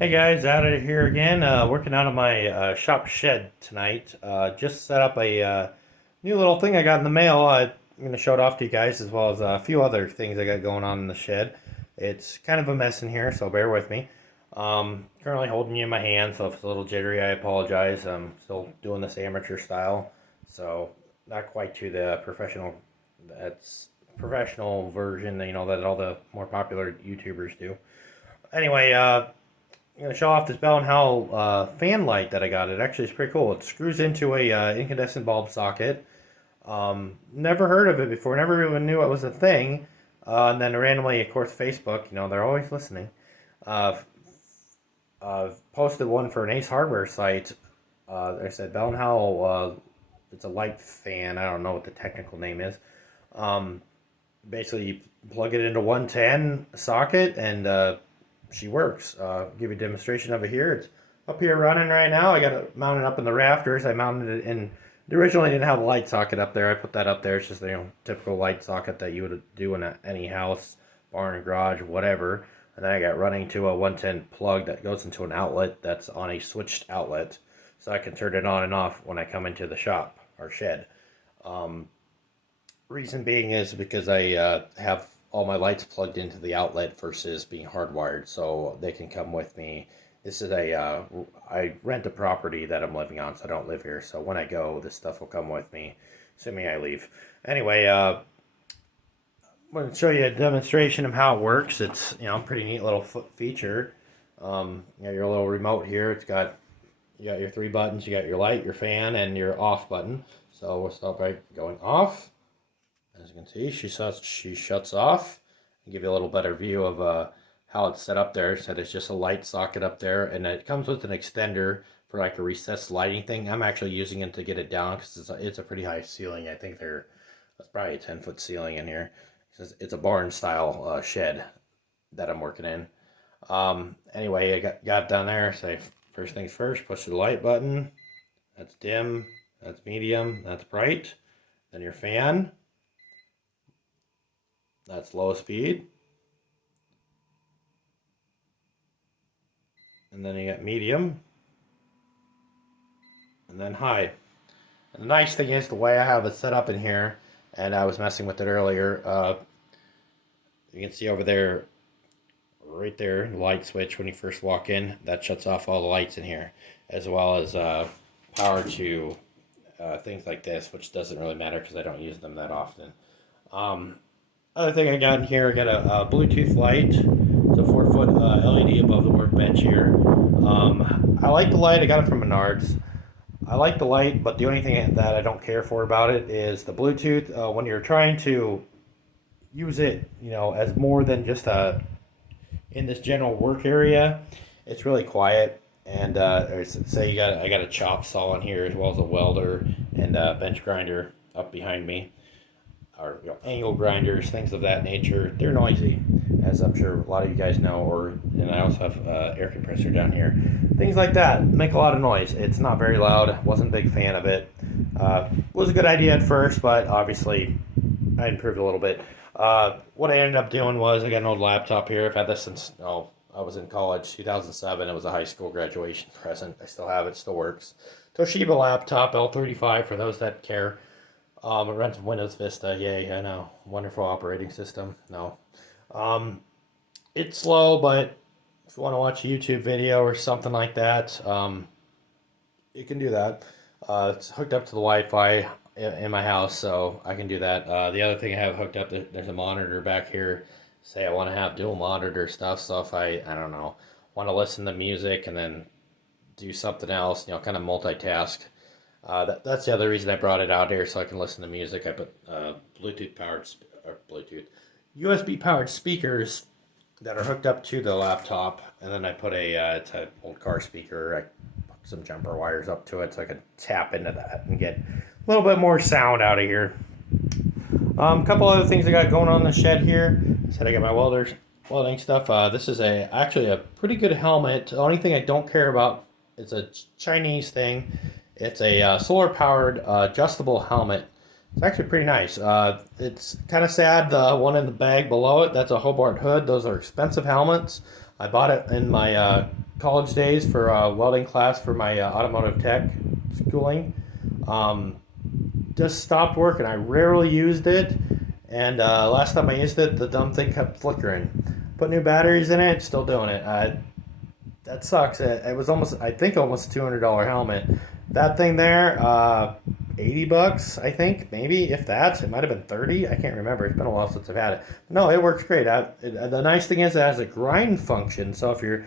Hey guys, out of here again. Working out of my shop shed tonight. Just set up a new little thing I got in the mail. I'm going to show it off to you guys as well as a few other things I got going on in the shed. It's kind of a mess in here, so bear with me. Currently holding you in my hand, so if it's a little jittery, I apologize. I'm still doing this amateur style, so not quite to the professional. That's professional version, that all the more popular YouTubers do. Anyway, I'm gonna show off this Bell and Howell fan light that I got. It actually is pretty cool. It screws into a incandescent bulb socket. Never heard of it before. Never even knew it was a thing. And then randomly, of course, Facebook. They're always listening. Uh, Posted one for an Ace Hardware site. They said Bell and Howell. It's a light fan. I don't know what the technical name is. Um, Basically, you plug it into 110 socket and she works. Give you a demonstration of it here. It's up here running right now. I got it mounted up in the rafters. I mounted it in. Originally didn't have a light socket up there. I put that up there. It's just typical light socket that you would do in any house, barn, garage, whatever. And then I got running to a 110 plug that goes into an outlet that's on a switched outlet, so I can turn it on and off when I come into the shop or shed. Um, Reason being is because I have all my lights plugged into the outlet versus being hardwired, so they can come with me. This is I rent a property that I'm living on, so I don't live here. So when I go, this stuff will come with me, assuming I leave. Anyway, I'm going to show you a demonstration of how it works. It's a pretty neat little feature. You got your little remote here. You got your three buttons. You got your light, your fan, and your off button. So we'll start by going off. As you can see, she shuts off. I'll give you a little better view of how it's set up there. So it's just a light socket up there, and it comes with an extender for like a recessed lighting thing. I'm actually using it to get it down because it's a pretty high ceiling. I think that's probably a 10-foot ceiling in here. It's a barn style shed that I'm working in. Anyway, I got it down there. Say first things first, push the light button. That's dim. That's medium. That's bright. Then your fan. That's low speed. And then you got medium. And then high. And the nice thing is the way I have it set up in here, and I was messing with it earlier, you can see over there, right there, the light switch when you first walk in, that shuts off all the lights in here, as well as power to things like this, which doesn't really matter because I don't use them that often. Other thing I got in here, I got a Bluetooth light. It's a 4-foot LED above the workbench here. I like the light. I got it from Menards. I like the light, but the only thing that I don't care for about it is the Bluetooth. When you're trying to use it, as more than just in this general work area, it's really quiet. And say I got a chop saw in here as well as a welder and a bench grinder up behind me, or angle grinders, things of that nature. They're noisy, as I'm sure a lot of you guys know. And I also have air compressor down here. Things like that make a lot of noise. It's not very loud. Wasn't a big fan of it. Was a good idea at first, but obviously I improved a little bit. What I ended up doing was I got an old laptop here. I've had this since I was in college, 2007. It was a high school graduation present. I still have it. Still works. Toshiba laptop, L35 for those that care. It runs Windows Vista. Yay, I know. Wonderful operating system. No. It's slow, but if you want to watch a YouTube video or something like that, you can do that. It's hooked up to the Wi-Fi in my house, so I can do that. The other thing I have hooked up, there's a monitor back here. Say I want to have dual monitor stuff, so if I don't know, want to listen to music and then do something else, kind of multitask. That's the other reason I brought it out here, so I can listen to music. I put Bluetooth, USB powered speakers that are hooked up to the laptop, and then I put it's an old car speaker. I put some jumper wires up to it so I could tap into that and get a little bit more sound out of here. A couple other things I got going on in the shed here. Said I got my welding stuff. This is actually a pretty good helmet. The only thing I don't care about, it's a Chinese thing. It's a solar powered adjustable helmet. It's actually pretty nice. It's kind of sad, the one in the bag below it, that's a Hobart hood. Those are expensive helmets. I bought it in my college days for a welding class for my automotive tech schooling. Um, just stopped working. I rarely used it, and last time I used it, the dumb thing kept flickering. Put new batteries in it, still doing it. That sucks. It was almost, I think, almost a $200 helmet. That thing there, $80, I think, maybe if that. It might have been 30. I can't remember. It's been a while since I've had it. No, it works great. The nice thing is it has a grind function. So if you're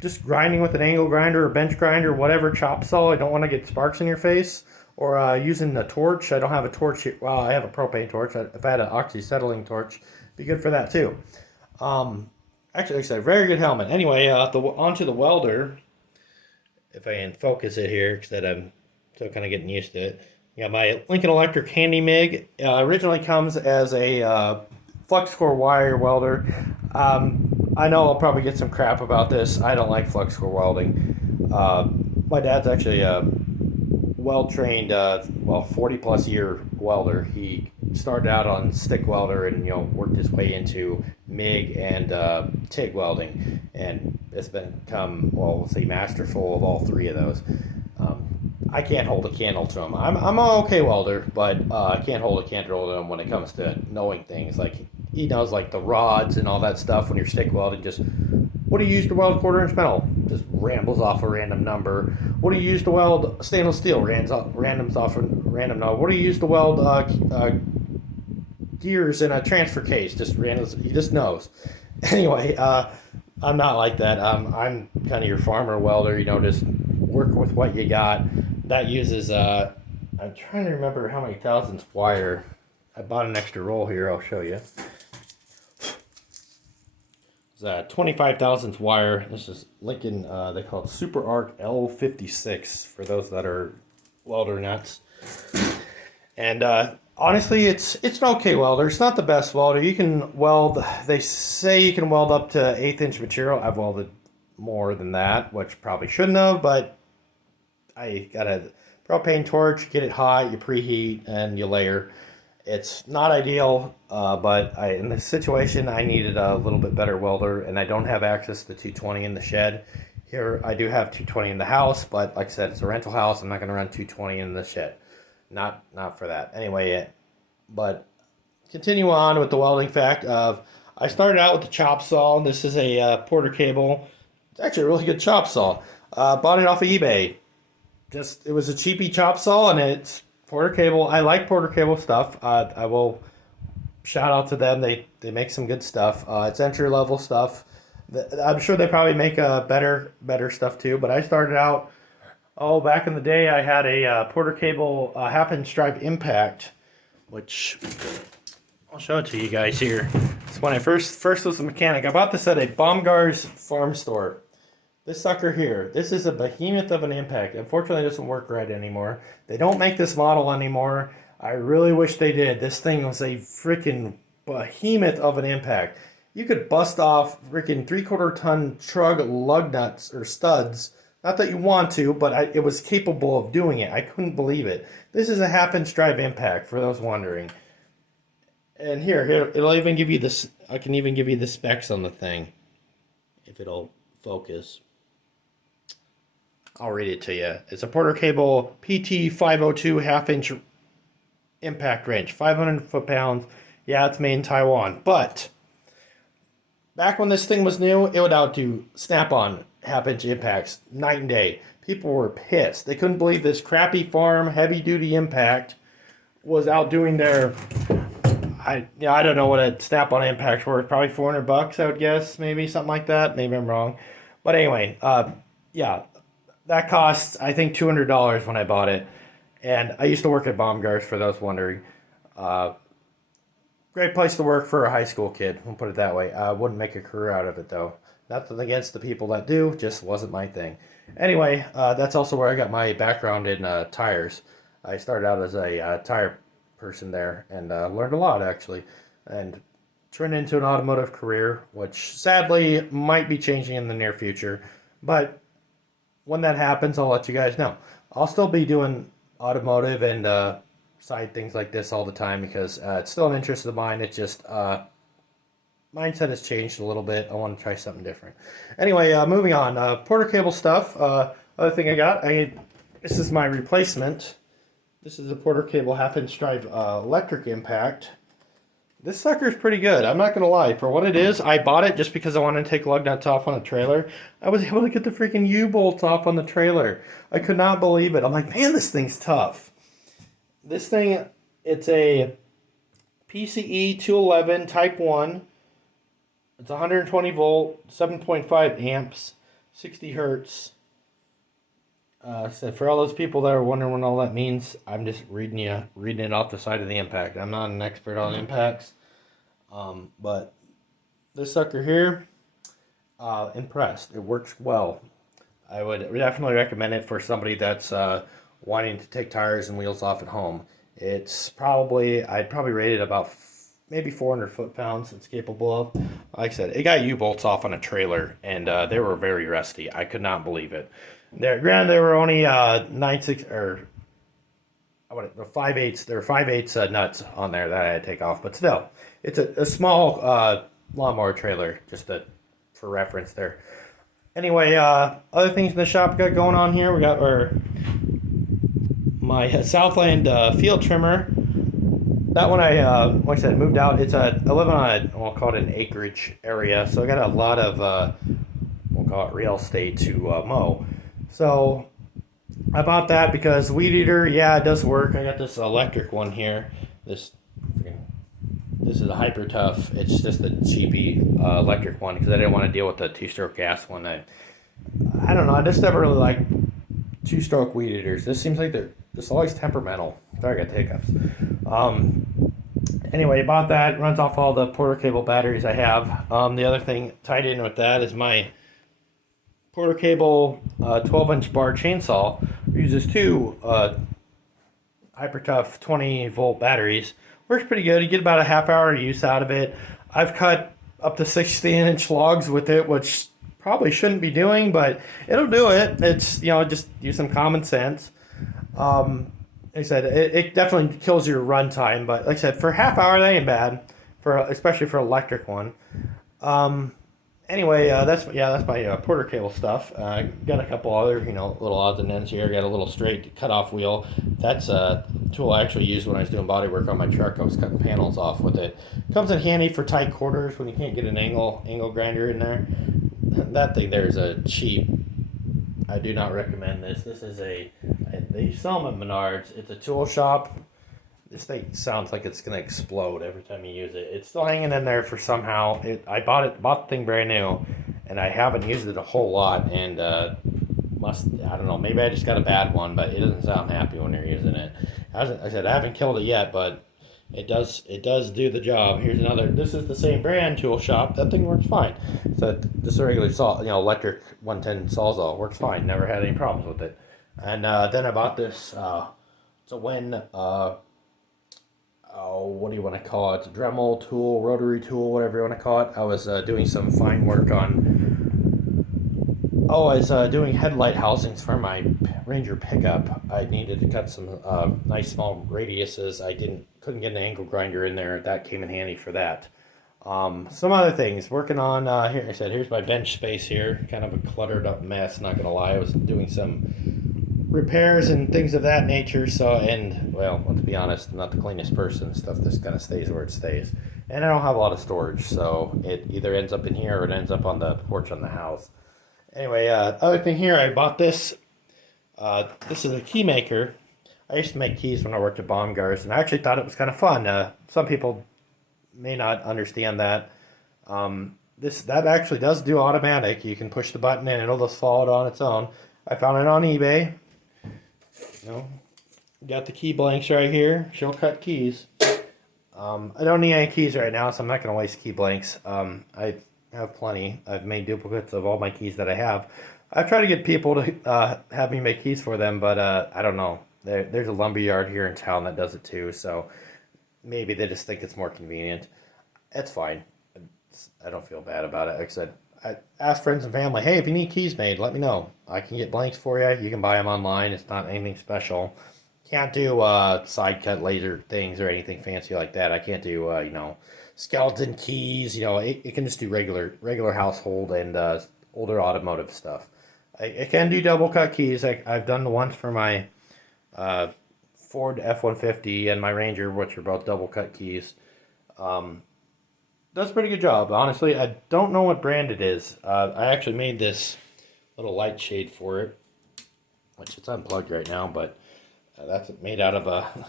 just grinding with an angle grinder or bench grinder, whatever, chop saw, I don't want to get sparks in your face. Or using a torch. I don't have a torch here. Well, I have a propane torch. If I had an oxyacetylene torch, it'd be good for that too. Um, Actually, like I said, very good helmet. Anyway, onto the welder. If I can focus it here, because I'm still kind of getting used to it. Yeah, my Lincoln Electric Handy MIG originally comes as a flux core wire welder. I know I'll probably get some crap about this. I don't like flux core welding. My dad's actually a well-trained, 40 plus year welder. He started out on stick welder and worked his way into MIG and TIG welding, and it's become, well, we'll say, masterful of all three of those. I can't hold a candle to him. I'm an okay welder, but I can't hold a candle to him when it comes to knowing things. Like, he knows like the rods and all that stuff when you're stick welding. Just, what do you use to weld quarter-inch metal? Just rambles off a random number. What do you use to weld stainless steel? Randoms off a random number. What do you use to weld gears in a transfer case? Just randoms. He just knows. Anyway, I'm not like that. I'm kind of your farmer welder. Just work with what you got. That uses. I'm trying to remember how many thousandths wire. I bought an extra roll here. I'll show you. It's a 25 thousandths wire. This is Lincoln. They call it Super Arc L56 for those that are welder nuts. And honestly, it's an okay welder. It's not the best welder. You can weld. They say you can weld up to 1/8 inch material. I've welded more than that, which probably shouldn't have, but I got a propane torch, get it hot, you preheat, and you layer. It's not ideal, but in this situation, I needed a little bit better welder, and I don't have access to 220 in the shed. Here, I do have 220 in the house, but like I said, it's a rental house. I'm not going to run 220 in the shed. Not for that. Anyway, but continue on with the welding fact of, I started out with the chop saw. This is a Porter Cable. It's actually a really good chop saw. Bought it off of eBay. It was a cheapy chop saw, and it's Porter Cable. I like Porter Cable stuff. I will shout out to them. They make some good stuff. It's entry level stuff. I'm sure they probably make better stuff too. But I started out, back in the day, I had a Porter Cable 1/2 inch stripe impact, which I'll show it to you guys here. It's when I first was a mechanic. I bought this at a Baumgart's farm store. This sucker here, this is a behemoth of an impact. Unfortunately, it doesn't work right anymore. They don't make this model anymore. I really wish they did. This thing was a freaking behemoth of an impact. You could bust off freaking 3/4 ton trug lug nuts or studs. Not that you want to, but it was capable of doing it. I couldn't believe it. This is a 1/2 inch drive impact, for those wondering. And here, it'll even give you this. I can even give you the specs on the thing, if it'll focus. I'll read it to you. It's a Porter Cable PT502 1/2 inch impact wrench, 500 foot-pounds. Yeah, it's made in Taiwan. But back when this thing was new, it would outdo Snap-on 1/2 inch impacts night and day. People were pissed. They couldn't believe this crappy farm heavy-duty impact was outdoing their. I don't know what a Snap-on impact's worth. Probably $400, I would guess, maybe something like that. Maybe I'm wrong, but anyway, yeah. That cost, I think, $200 when I bought it. And I used to work at Baumgart's, for those wondering. Great place to work for a high school kid, we'll put it that way. I wouldn't make a career out of it, though. Nothing against the people that do, just wasn't my thing. Anyway, that's also where I got my background in tires. I started out as a tire person there and learned a lot, actually. And turned into an automotive career, which sadly might be changing in the near future. But when that happens, I'll let you guys know. I'll still be doing automotive and side things like this all the time because it's still an interest of mine. It's just mindset has changed a little bit. I want to try something different. Anyway, moving on. Porter cable stuff. Other thing I got. This is my replacement. This is a Porter cable half-inch drive electric impact. This sucker is pretty good. I'm not gonna lie. For what it is, I bought it just because I wanted to take lug nuts off on a trailer. I was able to get the freaking U-bolts off on the trailer. I could not believe it. I'm like, man, this thing's tough. This thing, it's a PCE 211 Type 1. It's 120 volt, 7.5 amps, 60 hertz. So for all those people that are wondering what all that means, I'm just reading it off the side of the impact. I'm not an expert on impacts, but this sucker here, impressed. It works well. I would definitely recommend it for somebody that's wanting to take tires and wheels off at home. I'd probably rate it about maybe 400 foot-pounds it's capable of. Like I said, it got U-bolts off on a trailer, and they were very rusty. I could not believe it. Granted, they were only 9/6 or the 5/8. There were 5/8 nuts on there that I had to take off, but still, it's a small lawnmower trailer, just for reference there. Anyway, other things in the shop we got going on here. We got my Southland field trimmer. That one like I said, moved out. I live on we'll call it an acreage area, so I got a lot of we'll call it real estate to mow. So I bought that because weed eater, yeah, it does work. I got this electric one here. This is a Hyper Tough. It's just a cheapy electric one because I didn't want to deal with the two-stroke gas one. I don't know. I just never really liked two-stroke weed eaters. This seems like they're just always temperamental. Sorry, I got the hiccups. Anyway, I bought that. It runs off all the Porter cable batteries I have. The other thing tied in with that is my Porter cable 12-inch bar chainsaw. Uses two Hyper Tough 20 volt batteries. Works pretty good. You get about a half hour use out of it. I've cut up to 16-inch logs with it, which probably shouldn't be doing, but it'll do it. It's, just use some common sense. Like I said, it definitely kills your run time, but like I said, for a half hour, that ain't bad, especially for electric one. Anyway, that's my Porter cable stuff. Got a couple other, little odds and ends here. Got a little straight cutoff wheel. That's a tool I actually used when I was doing body work on my truck. I was cutting panels off with it. Comes in handy for tight quarters when you can't get an angle grinder in there. That thing there is a cheap. I do not recommend this. This is they sell them at Menards. It's a tool shop. This thing sounds like it's gonna explode every time you use it. It's still hanging in there for somehow. I bought the thing brand new, and I haven't used it a whole lot. And I don't know. Maybe I just got a bad one, but it doesn't sound happy when you're using it. As I said, I haven't killed it yet, but it does do the job. Here's another. This is the same brand, tool shop. That thing works fine. So just a regular saw, electric 110 Sawzall works fine. Never had any problems with it. And then I bought this. It's a Wen. What do you want to call it? It's a Dremel tool, rotary tool, whatever you want to call it. I was doing some fine work on. I was doing headlight housings for my Ranger pickup. I needed to cut some nice small radiuses. Couldn't get an angle grinder in there. That came in handy for that. Some other things working on here. I said here's my bench space here. Kind of a cluttered up mess. Not gonna lie, I was doing some repairs and things of that nature. Well, to be honest, I'm not the cleanest person. Stuff just kind of stays where it stays. And I don't have a lot of storage, so it either ends up in here or it ends up on the porch on the house. Anyway, other thing here, I bought this. This is a key maker. I used to make keys when I worked at Baumgars, and I actually thought it was kind of fun. Some people may not understand that. That actually does do automatic. You can push the button and it'll just follow it on its own. I found it on eBay. Got the key blanks right here. She'll cut keys. I don't need any keys right now, so I'm not going to waste key blanks. I have plenty. I've made duplicates of all my keys that I have. I've tried to get people to have me make keys for them, but I don't know. There's a lumberyard here in town that does it too, so maybe they just think it's more convenient. It's fine. I don't feel bad about it. Like I said, I ask friends and family, hey, if you need keys made, let me know. I can get blanks for you. You can buy them online. It's not anything special. Can't do side cut laser things or anything fancy like that. I can't do skeleton keys. It can just do regular household and older automotive stuff. I can do double cut keys. I've done the ones for my uh, Ford F-150 and my Ranger, which are both double cut keys. Um, does a pretty good job. Honestly, I don't know what brand it is. I actually made this little light shade for it, which it's unplugged right now, but that's made out of a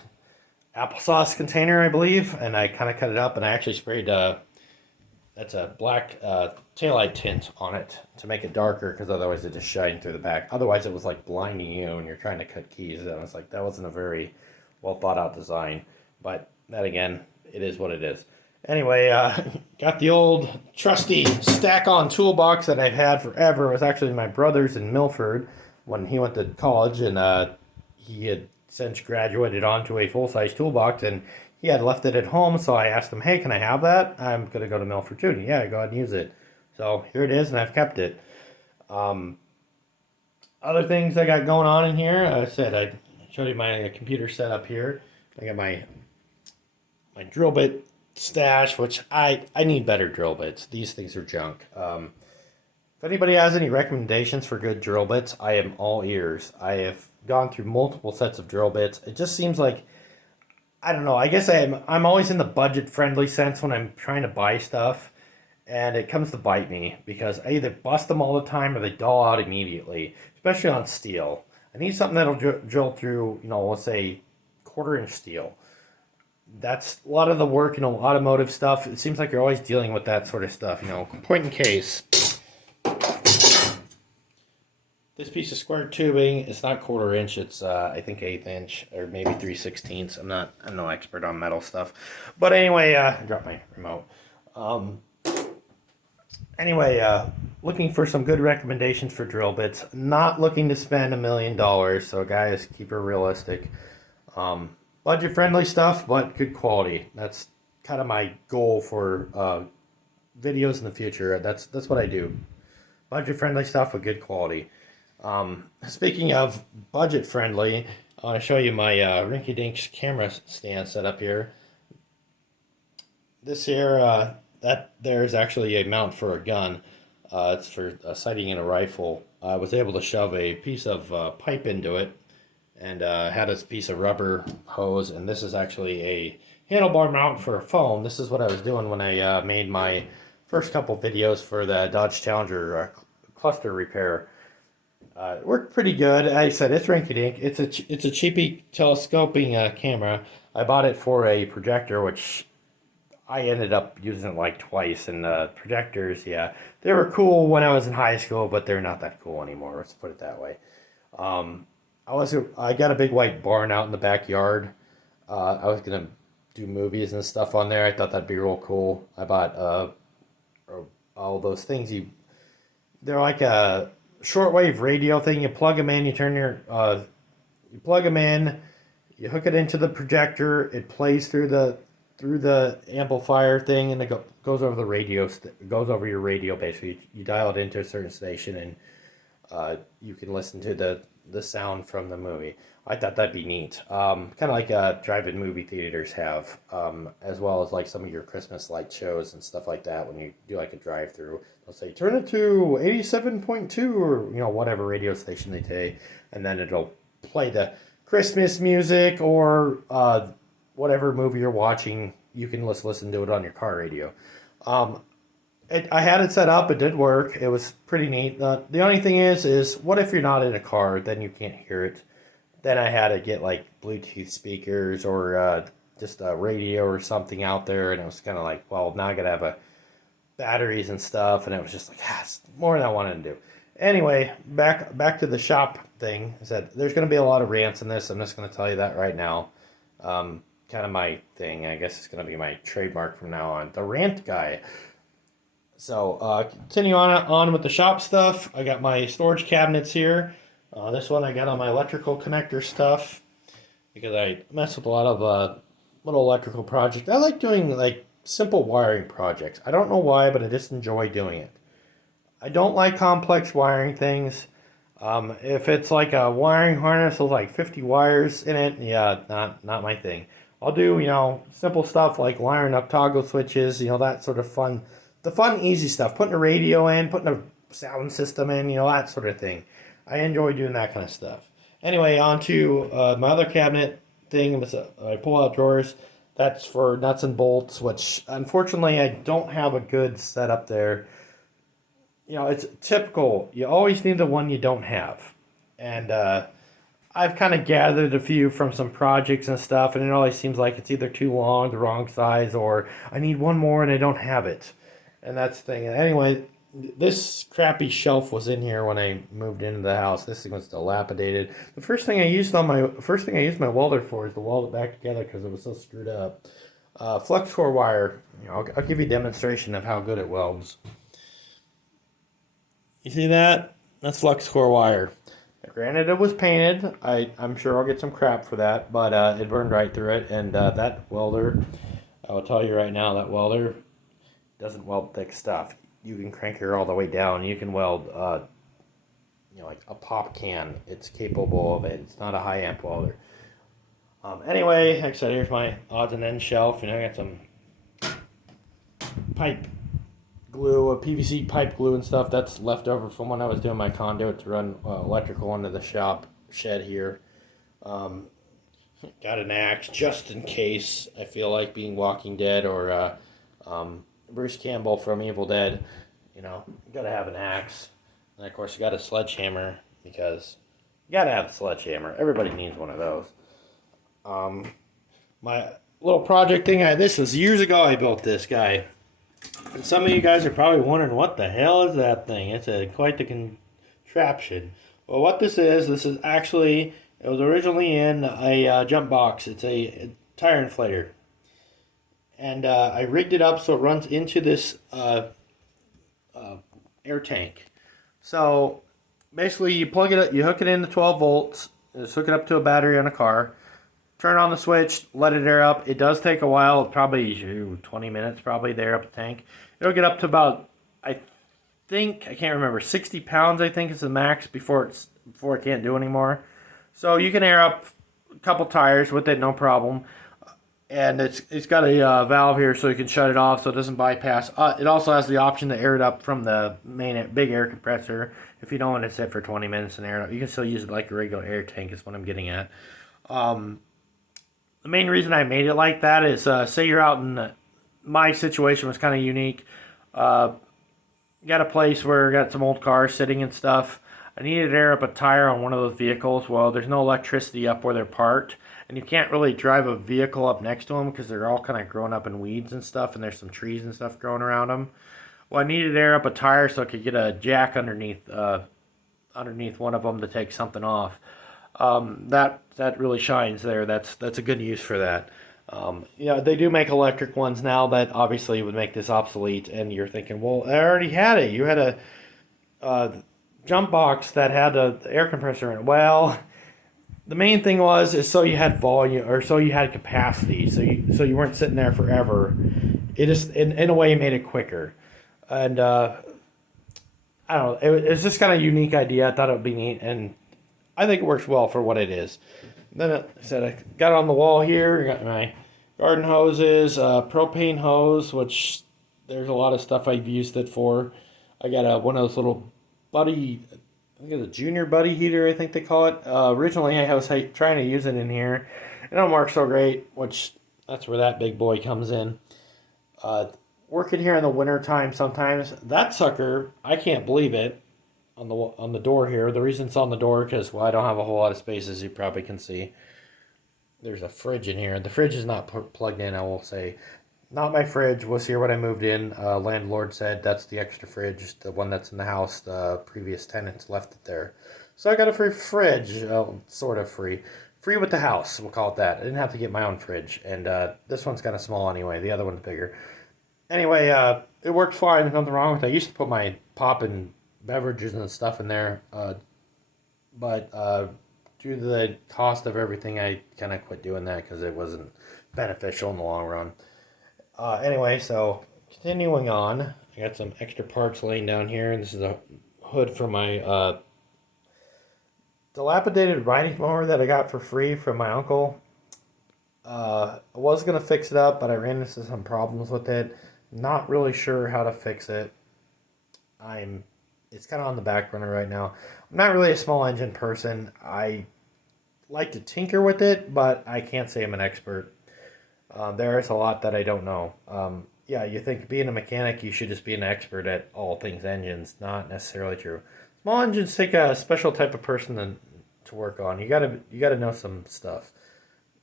applesauce container, I believe, and I kind of cut it up, and I actually sprayed that's a black taillight tint on it to make it darker, because otherwise it just shined through the back. Otherwise it was like blinding you when you're trying to cut keys, and I was like, that wasn't a very well thought out design. But that again, it is what it is. Anyway, got the old trusty stack-on toolbox that I've had forever. It was actually my brother's in Milford when he went to college, and he had since graduated onto a full-size toolbox, and he had left it at home, so I asked him, hey, can I have that? I'm going to go to Milford too. Yeah, go ahead and use it. So here it is, and I've kept it. Um, Other things I got going on in here, I said I showed you my computer setup here. I got my drill bit stash, which I need better drill bits. These things are junk. If anybody has any recommendations for good drill bits, I am all ears. I have gone through multiple sets of drill bits. It just seems like, I don't know. I guess I'm always in the budget friendly sense when I'm trying to buy stuff, and it comes to bite me because I either bust them all the time or they dull out immediately, especially on steel. I need something that'll drill through, let's say quarter-inch steel. That's a lot of the work, automotive stuff. It seems like you're always dealing with that sort of stuff. Point in case, this piece of square tubing, it's not quarter-inch, it's I think 1/8 or maybe 3/16. I'm no expert on metal stuff. But anyway, I dropped my remote. Um, anyway, looking for some good recommendations for drill bits. Not looking to spend $1 million, so guys, keep it realistic. Budget-friendly stuff, but good quality. That's kind of my goal for videos in the future. That's what I do. Budget-friendly stuff with good quality. Speaking of budget friendly, I want to show you my Rinky Dinks camera stand set up here. This here, that there is actually a mount for a gun. It's for sighting in a rifle. I was able to shove a piece of pipe into it, and had a piece of rubber hose, and this is actually a handlebar mount for a phone. This is what I was doing when I made my first couple videos for the Dodge Challenger cluster repair. It worked pretty good. I said it's rinky dink. It's a cheapy telescoping camera. I bought it for a projector, which I ended up using it like twice. And projectors, yeah, they were cool when I was in high school, but they're not that cool anymore. Let's put it that way. I got a big white barn out in the backyard. I was gonna do movies and stuff on there. I thought that'd be real cool. I bought all those things. They're like a shortwave radio thing. You plug them in. You plug them in. You hook it into the projector. It plays through the amplifier thing, and it goes over the radio. Goes over your radio basically. You dial it into a certain station, and you can listen to the sound from the movie. I thought that'd be neat. Kind of like drive-in movie theaters have, as well as like some of your Christmas light shows and stuff like that. When you do like a drive-through, they'll say turn it to 87.2 or whatever radio station they take, and then it'll play the Christmas music or whatever movie you're watching. You can listen to it on your car radio. I had it set up. It did work. It was pretty neat. The only thing is what if you're not in a car? Then you can't hear it. Then I had to get like Bluetooth speakers or just a radio or something out there, and it was kind of like, well, now I gotta have batteries and stuff, and it was just like, it's more than I wanted to do. Anyway, back to the shop thing. I said there's gonna be a lot of rants in this. I'm just gonna tell you that right now. Kind of my thing. I guess it's gonna be my trademark from now on. The rant guy. So continue on with the shop stuff. I got my storage cabinets here. This one I got on my electrical connector stuff because I mess with a lot of little electrical projects. I like doing like simple wiring projects. I don't know why, but I just enjoy doing it. I don't like complex wiring things. If it's like a wiring harness with like 50 wires in it, yeah, not my thing. I'll do, simple stuff like wiring up toggle switches, that sort of the fun, easy stuff. Putting a radio in, putting a sound system in, that sort of thing. I enjoy doing that kind of stuff. Anyway, on to my other cabinet thing. I pull out drawers. That's for nuts and bolts, which unfortunately I don't have a good setup there. It's typical. You always need the one you don't have. And I've kind of gathered a few from some projects and stuff, and it always seems like it's either too long, the wrong size, or I need one more and I don't have it. And that's the thing. Anyway, this crappy shelf was in here when I moved into the house. This thing was dilapidated. The first thing I used my welder for is to weld it back together because it was so screwed up. Flux core wire. I'll give you a demonstration of how good it welds. You see that? That's flux core wire. Granted, it was painted. I'm sure I'll get some crap for that, but it burned right through it. And that welder, I will tell you right now, that welder doesn't weld thick stuff. You can crank her all the way down. You can weld, like a pop can. It's capable of it. It's not a high amp welder. Anyway, like I said, here's my odds and ends shelf. I got some pipe glue, a PVC pipe glue and stuff that's left over from when I was doing my conduit to run electrical into the shop shed here. Got an axe just in case I feel like being Walking Dead or Bruce Campbell from Evil Dead. Gotta have an axe. And of course, you got a sledgehammer because you gotta have a sledgehammer. Everybody needs one of those. My little project thing, this was years ago I built this guy. And some of you guys are probably wondering, what the hell is that thing? It's quite the contraption. Well, what this is actually, it was originally in a jump box. It's a tire inflator. And I rigged it up so it runs into this air tank. So basically you plug it up, you hook it into 12 volts, just hook it up to a battery on a car, turn on the switch, let it air up. It does take a while, probably 20 minutes probably to air up the tank. It'll get up to about, I can't remember, 60 pounds I think is the max before it can't do anymore. So you can air up a couple tires with it, no problem. And it's got a valve here so you can shut it off so it doesn't bypass. It also has the option to air it up from the main big air compressor if you don't want to sit for 20 minutes and air it up. You can still use it like a regular air tank is what I'm getting at. The main reason I made it like that is say you're out in my situation was kind of unique. Got a place where I got some old cars sitting and stuff. I needed to air up a tire on one of those vehicles. Well, there's no electricity up where they're parked. And you can't really drive a vehicle up next to them because they're all kind of growing up in weeds and stuff. And there's some trees and stuff growing around them. Well, I needed to air up a tire so I could get a jack underneath one of them to take something off. That really shines there. That's a good use for that. They do make electric ones now that obviously would make this obsolete. And you're thinking, well, I already had it. You had a jump box that had the air compressor in it. Well, the main thing is so you had volume or so you had capacity. So you weren't sitting there forever. It just in a way made it quicker. And I don't know. It was just kind of a unique idea. I thought it would be neat, and I think it works well for what it is. Then I got it on the wall here. I got my garden hoses, propane hose, which there's a lot of stuff I've used it for. I got one of those little buddy, I think it's a junior buddy heater, I think they call it. Originally I was trying to use it in here. It don't work so great, which that's where that big boy comes in. Working here in the winter time sometimes, that sucker, I can't believe it. On the door here. The reason it's on the door because, well, I don't have a whole lot of space, as you probably can see. There's a fridge in here. The fridge is not plugged in, I will say. Not my fridge. Was here when I moved in. Landlord said that's the extra fridge, the one that's in the house. The previous tenants left it there. So I got a free fridge, sort of free. Free with the house, we'll call it that. I didn't have to get my own fridge. And this one's kind of small anyway. The other one's bigger. Anyway, it works fine. There's nothing wrong with it. I used to put my pop and beverages and stuff in there, but due to the cost of everything, I kind of quit doing that because it wasn't beneficial in the long run. Anyway, so continuing on, I got some extra parts laying down here, and this is a hood for my dilapidated riding mower that I got for free from my uncle. I was gonna fix it up, but I ran into some problems with it. Not really sure how to fix it. I'm it's kind of on the back burner right now. I'm not really a small engine person. I like to tinker with it, but I can't say I'm an expert. There is a lot that I don't know. Yeah, you think being a mechanic, you should just be an expert at all things engines. Not necessarily true. Small engines take a special type of person to work on. You gotta know some stuff.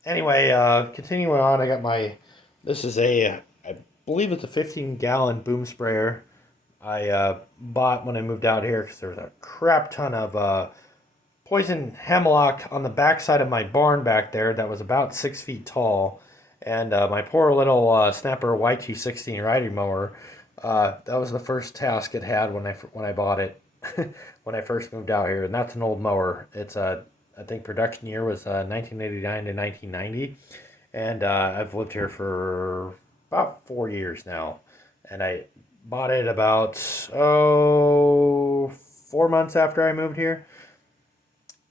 Anyway, continuing on, I got my. This is I believe it's a 15-gallon boom sprayer. I bought when I moved out here because there was a crap ton of poison hemlock on the backside of my barn back there that was about 6 feet tall. And my poor little Snapper YT16 riding mower, that was the first task it had when I bought it, when I first moved out here. And that's an old mower. I think production year was 1989 to 1990. And I've lived here for about 4 years now. And I bought it about, 4 months after I moved here.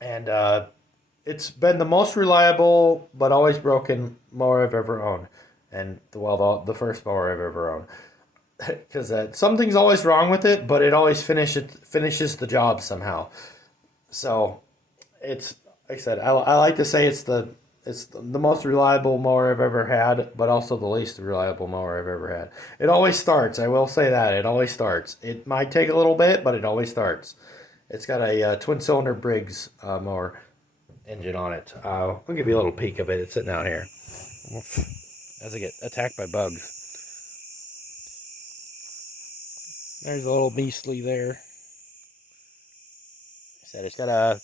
And it's been the most reliable but always broken mower I've ever owned, and the first mower I've ever owned. Because something's always wrong with it, but it always finishes the job somehow. So it's like I said, I like to say it's the most reliable mower I've ever had, but also the least reliable mower I've ever had. It always starts. I will say that it always starts. It might take a little bit, but it always starts. It's got a twin cylinder Briggs mower engine on it. I'll give you a little peek of it. It's sitting out here as I get attacked by bugs. There's a little beastly there. I said it's got a